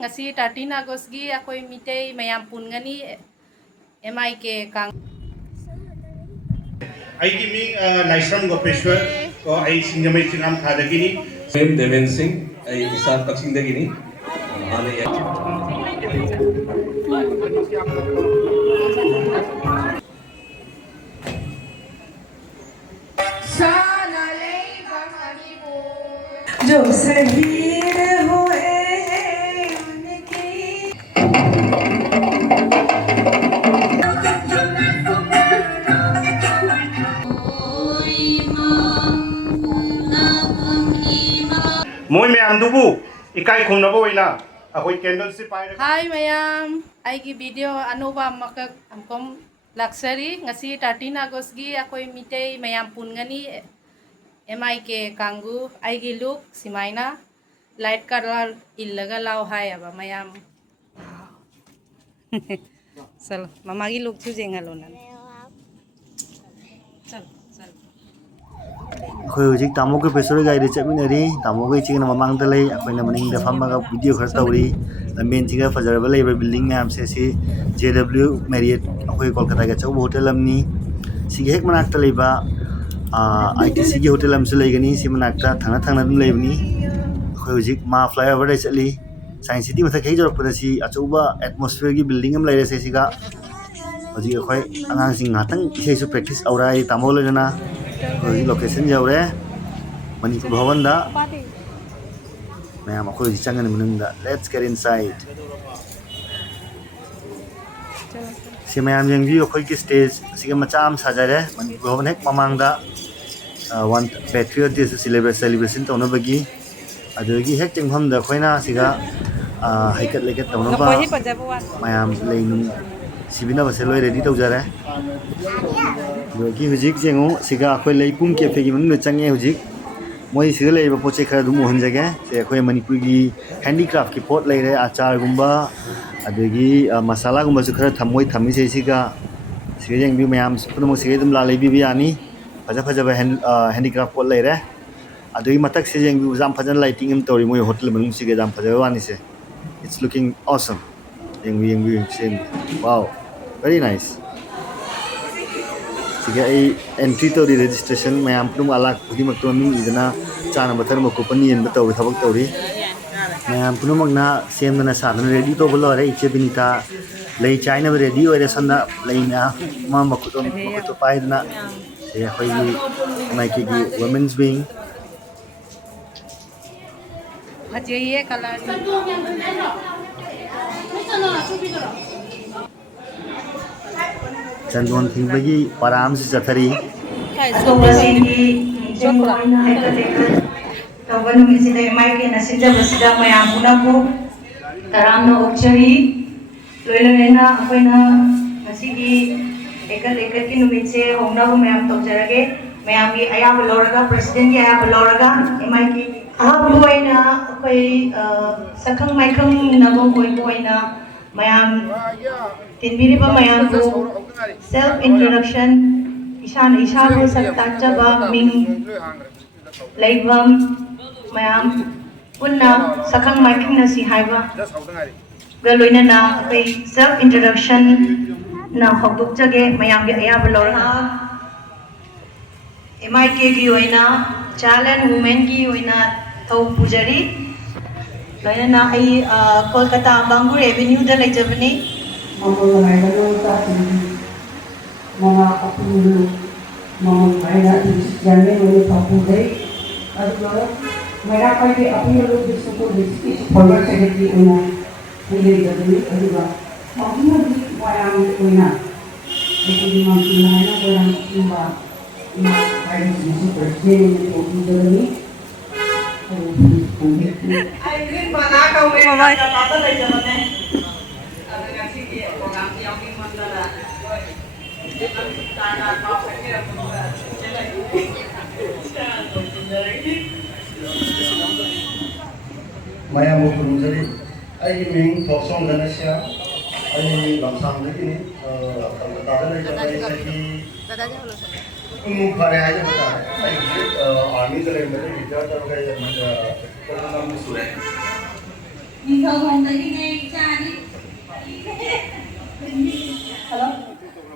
ngasi 13 August gi akoi mitei mayam pungani MIK kang आई की मी नाइश्रम गोपेश्वर को आई सिंगमई चिंगाम थादगिनी देवेंद्र सिंह इसा कक्सिंग दगिनी आने जो शहीद हुए उनकी मोय में आमदुबु इकाई खुंगनबो वइना अखोई कैंडल से पाइ Hi mayam aigi video anuba makak amkom luxury ngasi 13 August gi akoi mitei mayam pungani MIK kanggu aigi look simaina light color illaga lau hai aba mayam sal mama gi look chu jengalo nan sal sal अखोई हजिक तामो के पेसोर guide चमिनरी तामो के chicken ममांग दले अखोइना मनिंग the फमगा video खर तौरी लमेन चिगा फजरब labour building ma'am से JW Marriott अखोई कोलकाता के चौ hotel अमनी सिगे हेक मनाक तलेबा ITC के होटल अमसु लेगनी सि मनाक थाना थाना दम लेबनी अखोई हजिक मा फ्लाईओवर दे चली साइंस सिटी मथा खै जरप पदसी अचौबा एटमॉस्फेयर की बिल्डिंग अम लेरे से सिगा हजिक अखोई अंगांग सिंग हातंग इसेसु प्रैक्टिस औराई तामो लेजना लोकेशन जाऊरे मणिपुर भवन दा मैम अखोई चंगन मनुंग लेट्स गेट इनसाइड से मैम यंग व्यू अखोई की स्टेज सिगे मचाम साजारे मणिपुर भवन हेक ममांग दा वन पैट्रियट डे सेलिब्रेशन तौना बगी अदगी हेक चंगफम दा अखोइना सिगा हाइकट लेके तौना बा मैम लेनु सिबिना बसे लोय रेडी तौजारे की हुजिक जेंगो सिगा अखोई लेपुम कैफे की मन चंगे हुजिक मोई सिगा लेबा पोचे खरा दुम मोहन जगे से अखोई मणिपुर की हैंडीक्राफ्ट की पोट लेरे आचार गुंबा अदगी मसाला गुंबा सु खरा थमोई थमी से सिगा सिगा जेंग बि मयाम सुपुनमो सिगा दुम ला लेबि बि आनी फजा फजा हैंडीक्राफ्ट पोट लेरे अदगी मतक से जेंग बि जाम फजन लाइटिंग एम तोरी मोई होटल मनु सिगा जाम फजा वानी से इट्स लुकिंग ऑसम जेंग बि से वाओ वेरी नाइस सिगा एंट्री तौरी रजिस्ट्रेशन मैम पुम अलग खुदी मक्तो मिंग इदना चाना बतर मको पनी एन बतौरी थबक तौरी मैम पुनमगना सेमना सादन रेडी तो बोलरे इचे बिनिता लई चाइना रेडी ओरे सन्दा लईना मा मको पाइदना से खई माइकी की वुमेन्स विंग ये कलर चंदोन थिंबगी पराम से चथरी MIK नसिजबसिदा मयाम पुनबु तरामनो ओक्चरी लोइलमेना अखोइना ngasiगी एकल की नुमिसे होंगनाबु मयाम तौजरगे मयाम की अयाब लोरगा प्रेसिडेंट की अयाब लोरगा MIK अहाबुइना अखोई सखंग माइखंग नबो कोइना मयाम तिनबिरिबा मयाम को सेल्फ इंट्रोडक्शन ईशान ईशाबु सक्ताचबा मिंग लेबम मयाम पुन्ना सखंग माइखंग नसी हाइबा गलोइना ना अखोई सेल्फ इंट्रोडक्शन ना होगदुकजगे मयाम के अयाब लोरगा MIK की ओइना चाइल्ड एंड वुमेन की ओइना थौ पुजरी लोइना ना आई कोलकाता बांगुर एवेन्यू दा लेजबनी mga kapulo mga kaya jangan oleh papulai aduh mereka ini apa yang lebih suka di pola seperti ini ini jadi aduh mungkin di wayang ini jadi mungkin mana orang tua kaya ini seperti ini jadi ini mana kau mereka apa lagi mana ada yang sih orang yang mana Maya mau kurunjari, ayi ming toksong dan Asia, ayi langsang lagi ni, kalau tahu lagi jadi segi umum pada aja betul, ayi army tu lagi betul kita tahu kayak macam kalau nama surat, Hello.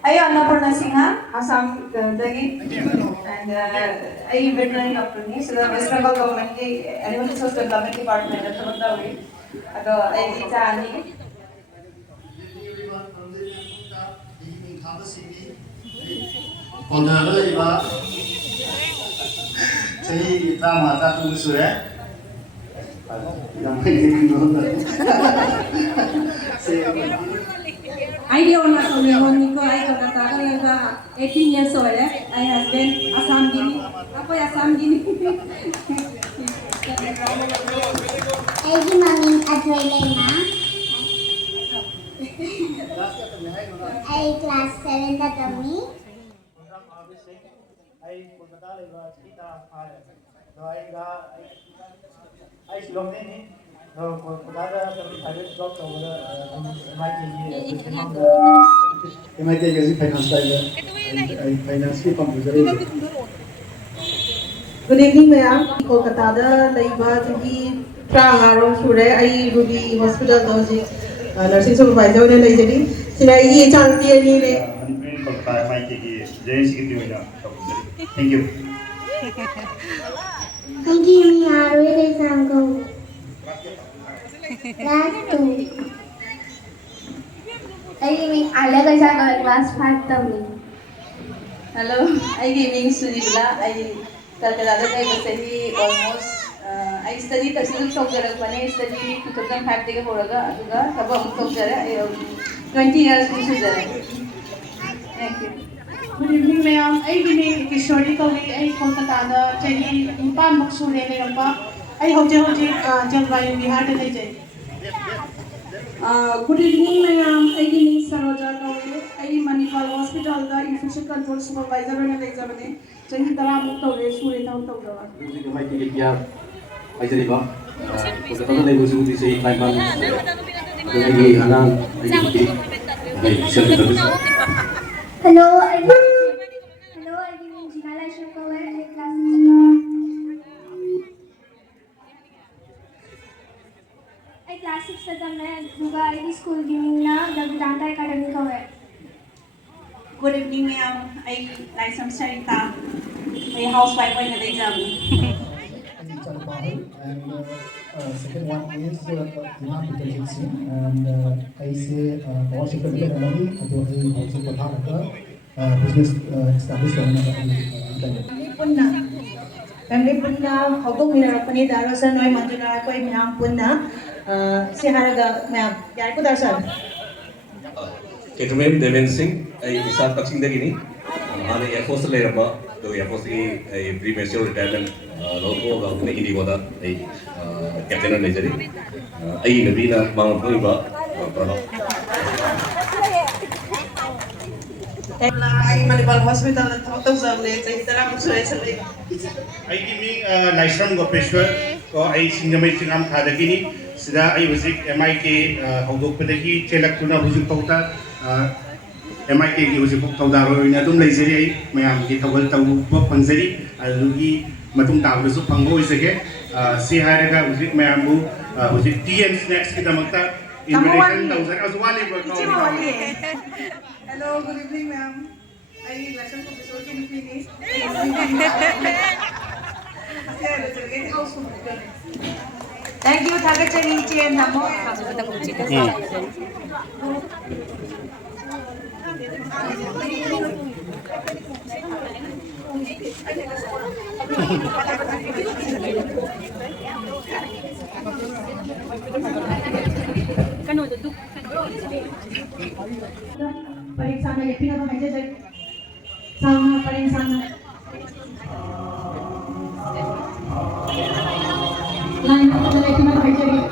I am Annapurna Singha, Assam dagi, and I am veterinary doctor ni. So the West Bengal government ki Animal Resource Development Department at Thamanda hui. Ado I am Chani. Honorable Jadi drama tak tunggu sudah. Yang ini I don't know Nico, I got a 18 years old. I have been Assam Guinea. Apa Assam Guinea? Aigi maming Adwailena. I class 7 tatami. Good evening, ma'am. Kolkata da laiba jigi Trangaro Sure, I Ruby Hospital Logic, nursing supervisor in Lajari. Sinai champion. Thank you. Thank you, me Arwe Sango. Class 2. Aigi me Alaga Sango class 5 tami. Hello, I am Ming Suribla. I Calcutta I almost I studied Textile Software Company. I studied 2005 take Horaga, Aduga, Kabam Software. 20 years Thank you. Good evening, ma'am. I am Kishori Kawi. I Kolkata. Chahi Impan Maksure Leramba. I hope Jalvayu Bihar Delay. Good evening, ma'am. I am Saroja Kaur. I am Manipal Hospital, the Infection Control Supervisor and Examiner. Chahi Tara Mukta Suri Town Tower. Hello, I am Jinala Shakawa. I class 6. I class 6 tatami. Duga I school giving na the Vedanta Academy kawe. Good evening, ma'am. I license Charita. I housewife in the exam. And second one is demand deficiency, and I say all security economy also business established Family punna, how to minna pani darasan noy manduna koi minam punna. Si haraga ma'am, yar ko darasan. Ketumem Deven Singh, ay isang taksingdagi ni. Ano Air Force layer ba? To Air Force ay premature retirement logo ba kung hindi ko da ay captain na jari. Ay nabi na mga pang iba. I Manipal Hospital at Hotel Zable. Chahi Tara Maksure Sale. I give me Naishram Gopeshwar, or I Singamay Singam Kadakini, Sida I was MIK Hodopataki, Chelakuna Huzukota, MIK was a book Todaro in Adum Lazeri, Mayam Gitawal Panzeri, Alugi, Matum Tavu Pango is again, Si Haraga was it Mayamu, was it TM Snacks Kitamata, invitation 1000 as one. Hello, good evening, ma'am. I lesson professor in Phoenix. Thank you, Thagachari Chen Namo. Paling sana ya pinaka aja deh. Sama paling sana. Lain apa lagi pinaka aja deh.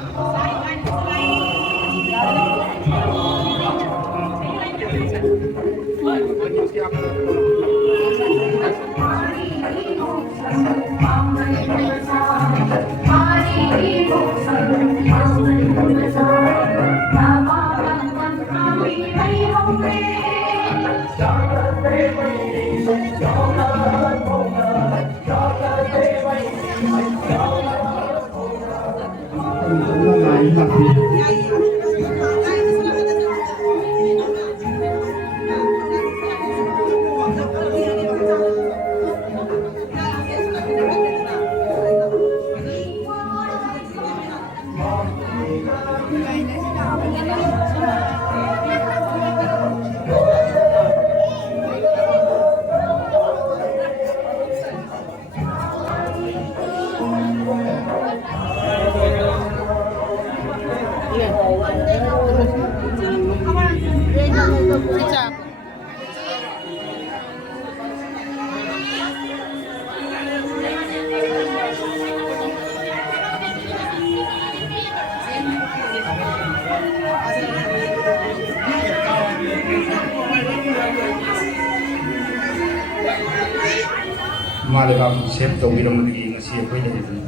Malebab shape tawgiramdagi ngasi akoy leibani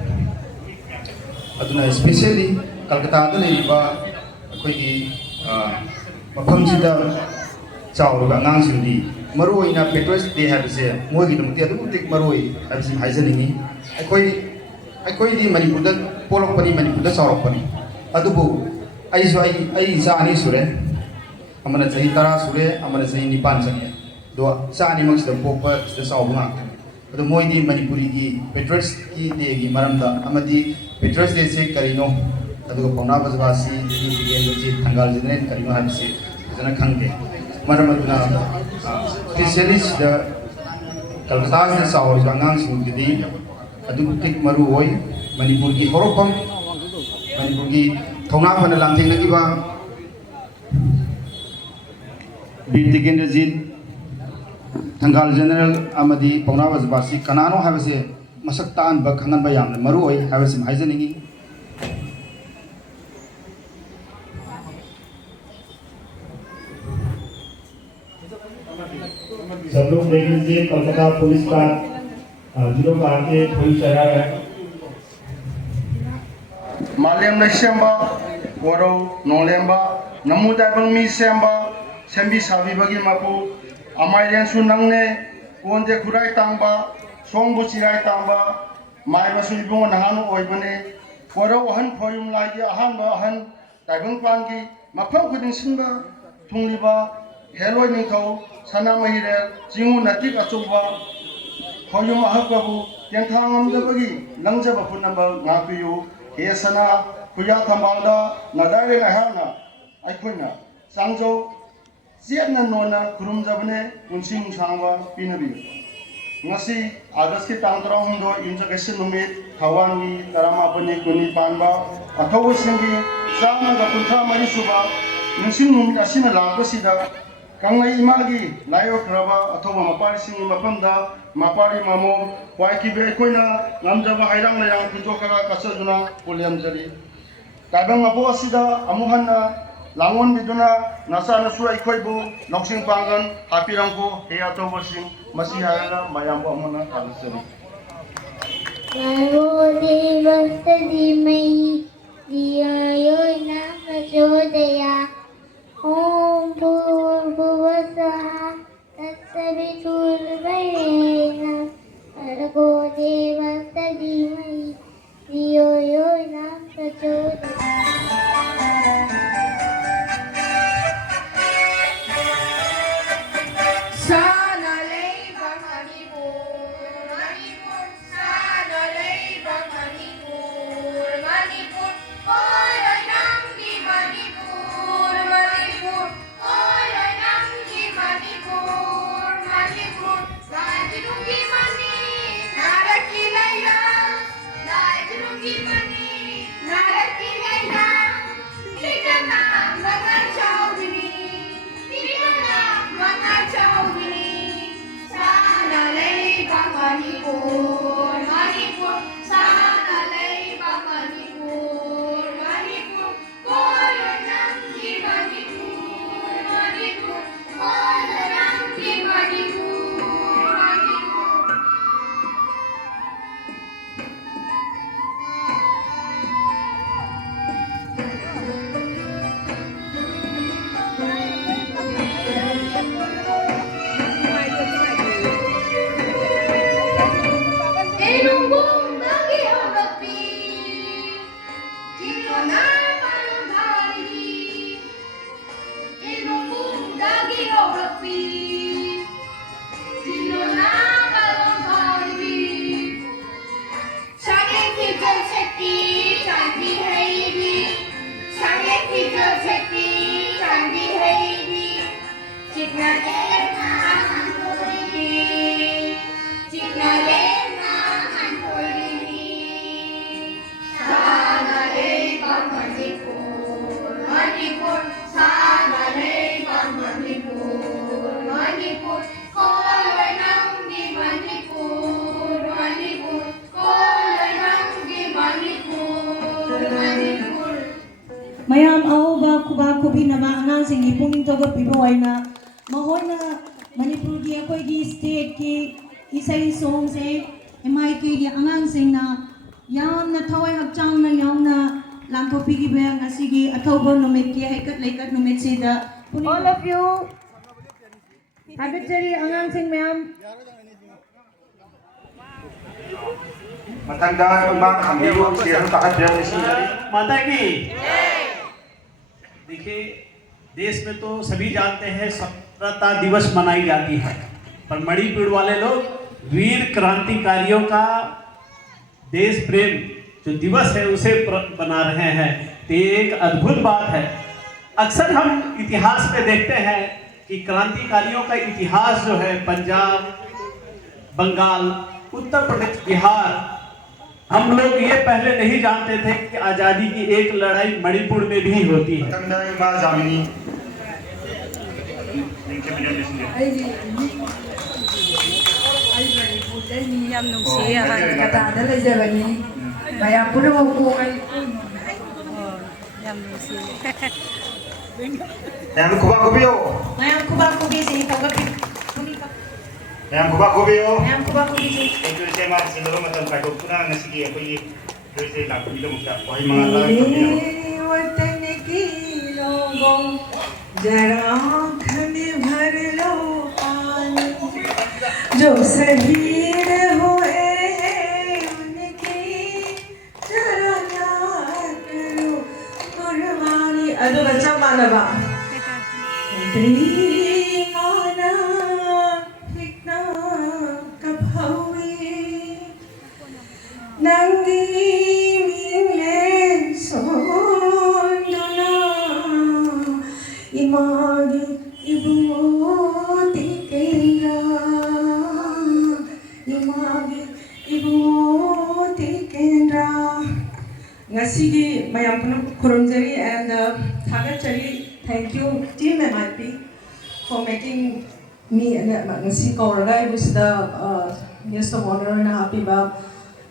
aduna especially Kolkata da leiba akoygi mafamsida chawruga ngangsindi maruoina Patriots Day habise mogi dumti adu tik maroi habisi haizaningi akoy di Manipur da polokpani Manipur da chawrokpani adubu ai sani sure amana chahi 10 sure amana chahi 9 changya do sani maksida popa da sawbunga adu moidi Manipuri gi Patriots Day gi maramda amadi Patriots Day se karino adu pauna bazbasi di gi thangal general karino habisi jana khangde maramaduna specialist da Kolkata da sawr jangang singdi adu tik maru hoi Manipur gi horokam Manipur gi thona phana lamthing lagi ba Birtigendrajit Thangal General amadi pauna bazbasi kanano habise masak tan ba khangan ba yamna maru hoi habise haijaningi सब लोग देख लीजिए Kolkata police का zero का आगे police चला है मालेम नशेंबा वरो नोलेंबा नमुदाबंग मी सेंबा सेंबी साबिबगी मापु अमाइलेन सुनंगने कोंदे खुराई तांबा सोंगबु चिराई तांबा माइबा सुइबो नहानु ओइबने वरो हन फोयुम लागी अहानबा हन ताइबंग पांगी मफम खुदिन सिंबा थुंलिबा हेलोय निखौ साना महिरे जिंगु नतिक अचुबा खोयुम अहकबु तेंथांगमदबगी लंगजबा पुनबा ngapiyu हेसना खुया थंबांदा नदारे नहाना आइखोइना सांजौ जेबना नोना खुरुमजबने उनसिं Samba पिनबि ngasi August ki tang 3 injection numit thawani taramapani kuni panba athawasingi sama ga puntha mari suba ningsing numit asina lagosida kangai imagi layo kraba athoba mapari singi mapamda mapari mamo waiki be koina ngamjaba hairang layang pujokara kasajuna poliam jari kabang mapo asida amuhanna langon biduna nasa nasu aikhoibu noksing pangan hapirangko he atobosing masihara mayambo amuna kadasari Nagode vastadi mai diyo na prajodaya Om Bhuvasvaha Tatsaviturvarenyam Bhargo Devasya Dhimai Dhiyo Yo Na Prachodayam Sana Leiba Manipur Manipur Sana Leiba Manipur Manipur Oy Nam Di Manipur mayam ahoba kuba kubi nama angang singi punging togo pibo waina mahoina Manipur gi akoi gi state ki isai song se MIK gi angang sing na yamna thawai hakchang na yamna lamtopi gi ba ngasi gi athoba numit ki haikat laikat numit se da all of you habitary angang sing mayam matanda mak khambiru siang takat jam isi माता की देखिए देश में तो सभी जानते हैं स्वतंत्रता दिवस मनाई जाती है, पर मणिपुर वाले लोग वीर क्रांतिकारियों का देश प्रेम जो दिवस है उसे बना रहे हैं। तो ये एक अद्भुत बात है। अक्सर हम इतिहास में देखते हैं कि क्रांतिकारियों का इतिहास जो है पंजाब, बंगाल, उत्तर प्रदेश, बिहार, हम लोग ये पहले नहीं जानते थे कि आज़ादी की एक लड़ाई मणिपुर में भी होती है। Yang kuba kubio. Yang kuba kubio. Itu saya mah selalu macam kat dokter nasi dia pergi terus dia nak pergi dong tak. Wahai mangala kami. वतन की लोगों जरा आँख में भर लो पानी जो शहीद हुए हैं उनकी जरा याद करो कुर्बानी अदो बच्चा मानवा माना फितना कब हुई नंगी Imagi ibuti kendra, imagi ibuti kendra. Ngasigi mayam puno kurunjari and thagatchari. Thank you team MIP for making me ngasi kauraga was the guest of honor na happy ba.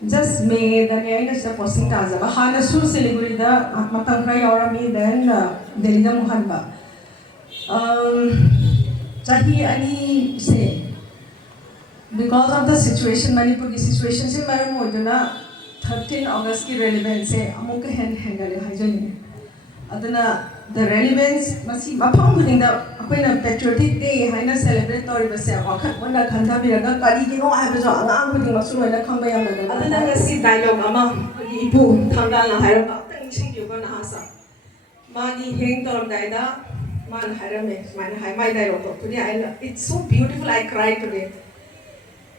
Just made the name is the posting kaza. Bahana su Siliguri da matang kray aura me then Delhi da Muhanba. Chahi ani se because of the situation Manipur ki situation se maram hoiduna 13 August ki relevance se amuk handle haijani aduna the relevance masi mafam khudinda akoina patriotic day haina celebrate tori base wakhat wanda khanda biraga kari gi no ha bajo angang khuding masu loina khamba yam na aduna ngasi dialogue ama ibu thangal na haira ka tang sing yu ba na hasa magi heng torom daida man harame man hai mai dialogue today it's so beautiful I cried today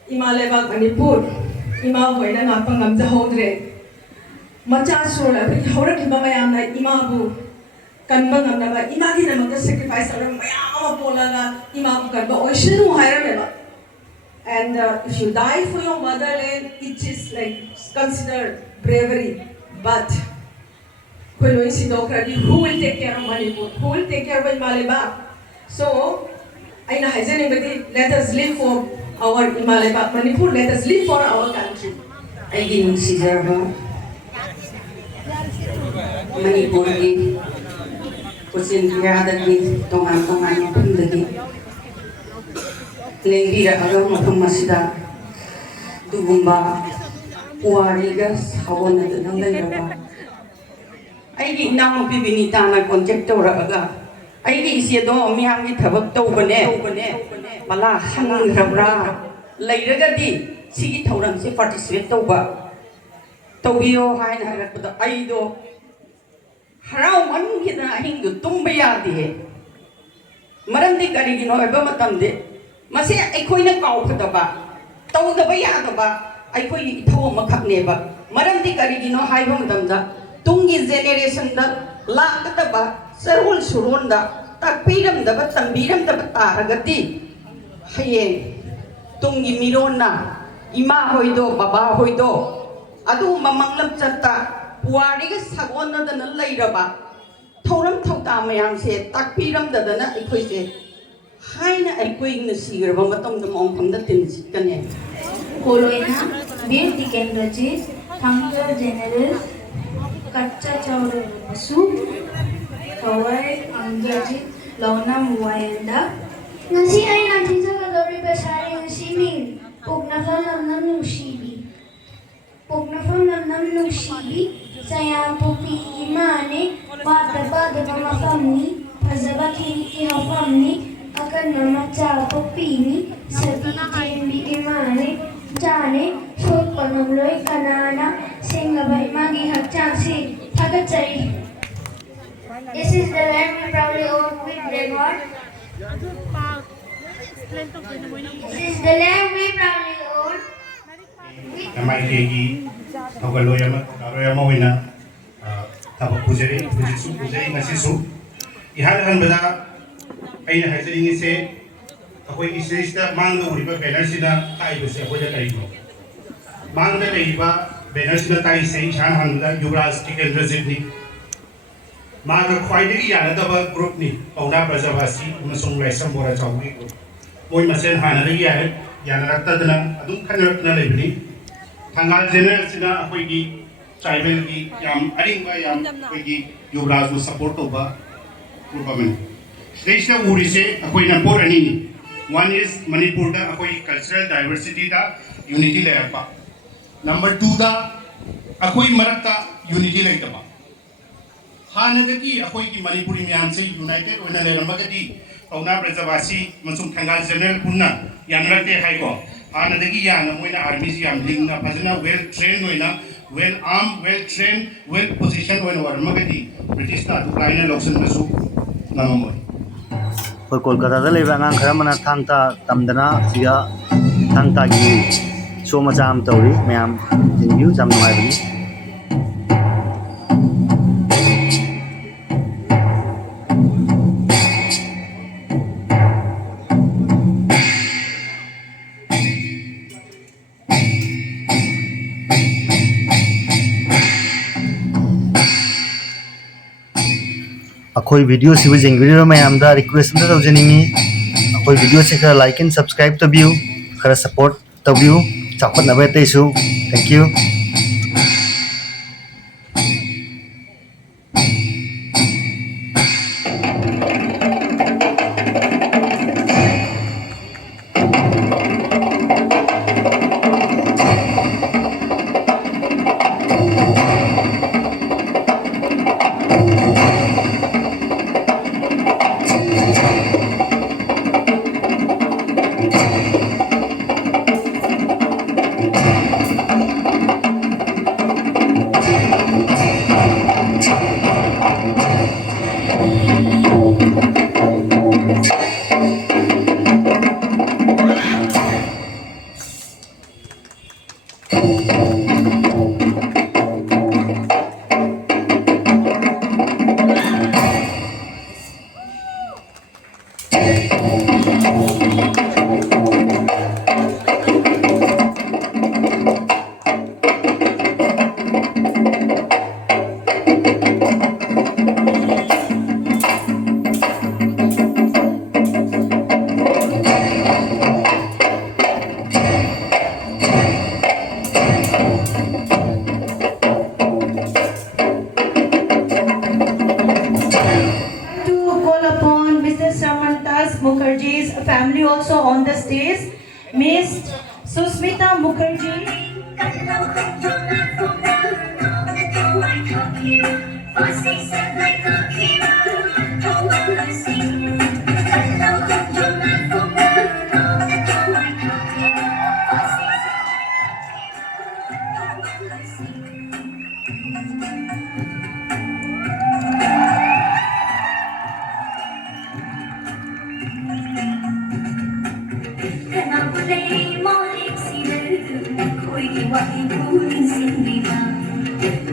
imaleba Manipur ima hoina na pangam ja hodre macha sola bi hora ki ba mayam na ima bu kanba ngamna imagi na mag sacrifice ara mayam polaga imabu kanba oishinu hairame and if you die for your motherland it is like considered bravery but who will take care of Manipur who will take care of Imaleba so aina haizani badi let us live for our Imaleba Manipur let us live for our country aigi nungsijaba Manipur gi Kusin Yadagi, Tongan Tongan Pundagi Lady Agam Masida Dugumba Uarigas, Hawana the Nangayaba. I did now Bibinitana conjectura aga. I did see a dog, Miami Tabotobane, Mala, Hanan Rabra, Lairagadi, Sigi Toran, se participate over Tobio, Hina, the Aido. Harau manu hina hindu tumbaya dihe marandi karigi no eba matamde mase aikoina kaw khataba tawdaba yadaba aikoi ithaw makhakne ba marandi karigi no haiba matamda tungi generation da lakataba sarul surunda ताकपीरमदब तंबीरमदब तारगति हयें Tungi मिरोना इमा होइदो बाबा होइदो अदु ममंगलम चत्ता पुवारी के सगोनदन लैरबा थौरम थौता मयाम से ताकपीरमददना अखोइसे हाइना अखोइना सिगरबा मतमद मौफमदा तिनसिकने कोलोइना बीर टिकेंद्रजी थंगर general कच्चा Chaure Basu Kawai Anggaji Launa Muayanda Nasi ay natin sa kadori basari ng sining Pugnafam namnam nung sibi Pugnafam namnam nung sibi Saya pupi imane Bada mamafam ni Pazabaki ihafam ni Akan namacha pupi ni Sabi jembi imane Jane Sot panamloy kanana Singabay magi hakchang si Tagatsari This is the land we proudly own with regard. This is the land we proudly own. MIK की थोगलोयमा कारोयमा होइना तब पुजरी नसिसु इहान हनबदा अइना हाइजरिंग से अखोई इसेस्ता मांग उरिबा banner सिना ताइबसे अखोजा करिनो मांग लेइबा banner सिना ताइसे इहान हनबदा युवराज टिकेंद्रजीत मागा ख्वाइदगी यानदबा group नि पौना प्रजावासी अमसुंग लाइसम बोरा चाउगी group मोय मसेन हानदगी यानरक्तदना अदुम खनरक्तना लेबनी थांगाल जेनरल सिना अखोइगी ट्राइबल की याम अरिंगबा याम अखोइगी युवराज को सपोर्ट तोबा ग्रुपमन देशना उरिसे अखोइना पोर अनि नि वन इज मणिपुर दा अखोइ कल्चरल डाइवर्सिटी दा यूनिटी लेरपा नंबर 2 दा अखोइ मरक्ता यूनिटी लेतबा हानदगी अखोई की मणिपुरी म्याम से यूनाइटेड होना लेरमगदी पौना ब्रजवासी मसुम थंगाल जनरल पुन्ना यानरते हाइको हानदगी यान मोइना आर्मी जी याम लिंगना फजना वेल ट्रेन होइना well arm well train well position होइना वरमगदी ब्रिटिश ना दुलाइना लोक्सन मसु नममोय पर कोलकाता दा लेबा ngang खरा मना थांगता तमदना सिया थांगता की शो मचाम तौरी म्याम जिंगयु जाम नुआइबनी अखोई वीडियो सिबु जेंगबिरो मयामदा रिक्वेस्ट अमदा तौजनिंगी अखोई वीडियो से खरा लाइक एंड सब्सक्राइब तबियु खरा सपोर्ट तबियु चापनबे तैसु thank you Mukherjee's family also on the stage. Miss Susmita Mukherjee.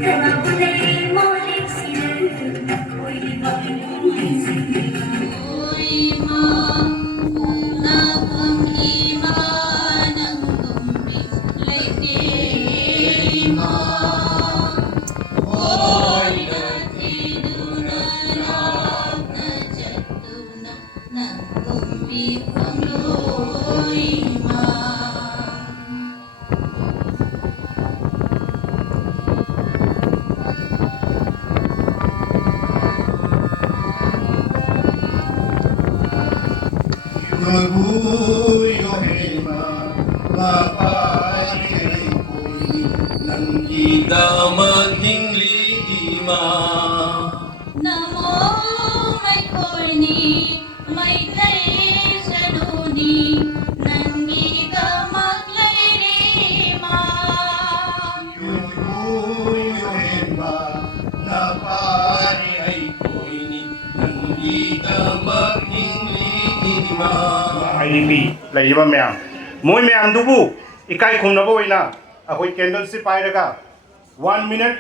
Kena boleh molek siru, koi di IDP ꯂꯩꯔꯤꯕ ꯃꯌꯥꯝ ꯃꯣꯏ ꯃꯌꯥꯝꯗꯨꯕꯨ ꯏꯀꯥꯏ ꯈꯨꯝꯅꯕ ꯑꯣꯏꯅ ꯑꯩꯈꯣꯏ ꯀꯦꯟꯗꯜꯁꯤ ꯄꯥꯏꯔꯒ 1 minute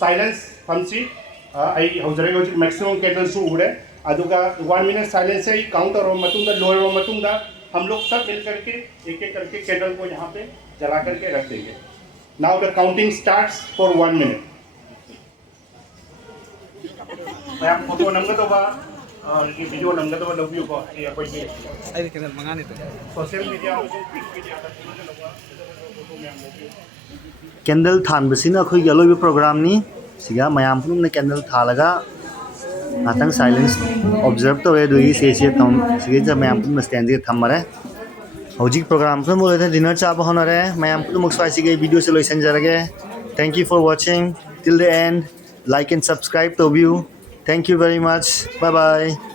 silence ꯐꯝꯁꯤ ꯑꯩ ꯍꯧꯖꯔꯒ ꯍꯧꯖꯤक मैक्सिमम कैंडल्स उड़े अदुगा 1 minute साइलेंस से काउंट करो मतुंगा लोअर मतुंगा हम लोग सब मिल करके एक करके कैंडल को यहाँ पे जला करके रख देंगे now the counting starts for 1 minute मैं आप फोटो नंबर तो बा और ये वीडियो नंबर तो लव यू को ये कोई ये आई कैंडल मंगाने तो सोशल मीडिया कैंडल थानबसिना अखोई अलोइब प्रोग्राम नी सिगा मयाम पुनुमने कैंडल थालगा नातंग साइलेंस ऑब्जर्व तो वे दुई से तम सिगे ज मयाम पुनुम स्टैंड जे थमरे हौजिक प्रोग्राम पुनुम मोले डिनर चाब होनरे मयाम पुनुम स्वाइसिगे वीडियो से लोइसन जरगे thank you for watching till the end like and subscribe to view thank you very much bye bye